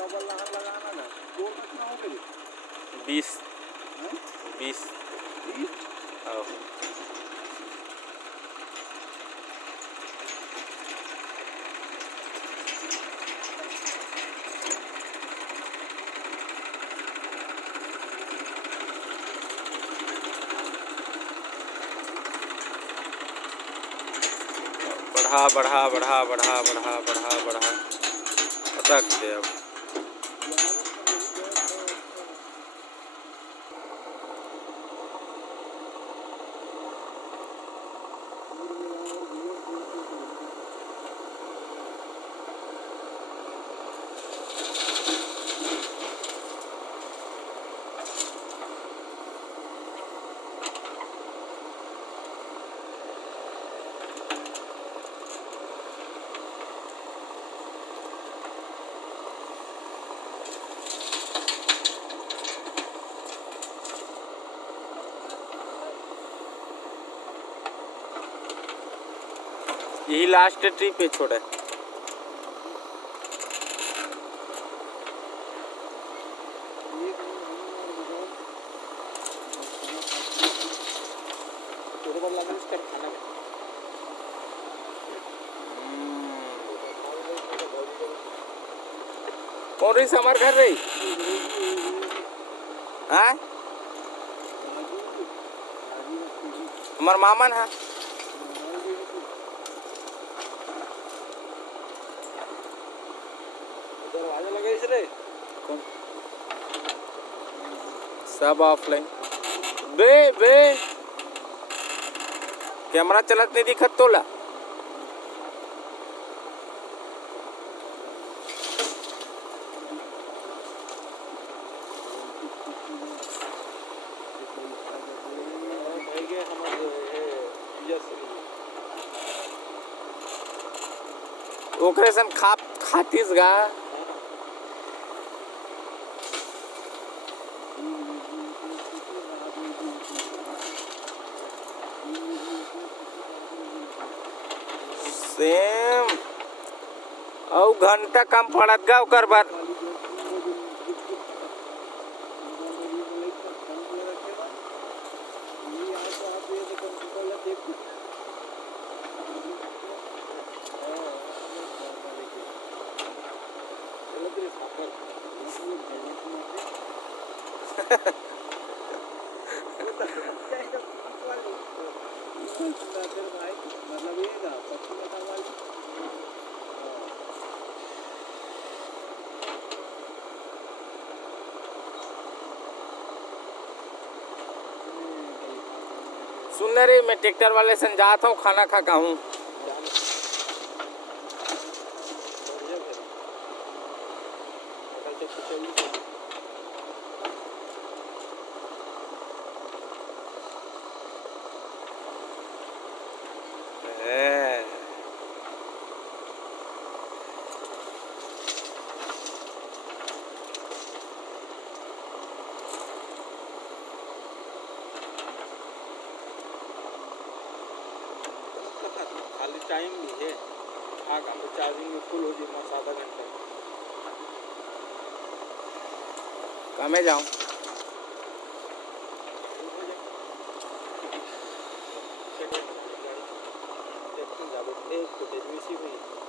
double लगाना ना दो कितना हो गए 20 हैं 20 20 हाँ बढ़ा बढ़ा बढ़ा बढ़ा बढ़ा बढ़ा बढ़ा रख दे अब यही लास्ट ट्रिप पे छोड़ा है कौन रही हमारे घर रही हाँ हमार मामन है दरवाजा लगे इसरे कौन सब ऑफलाइन बे बे कैमरा चलत नहीं दिखत तोला ओकरे सन खातीस गा सेम औ घंटा कम पड़त गा ओकर बाद सुन रे मैं ट्रैक्टर वाले सन जाता हूँ खाना खा का हूँ खाली टाइम भी है आगा तो चार्जिंग में फुल हो जाए बस आधा घंटा कहाँ मैं जाऊँ एक फुटेज में सी हुई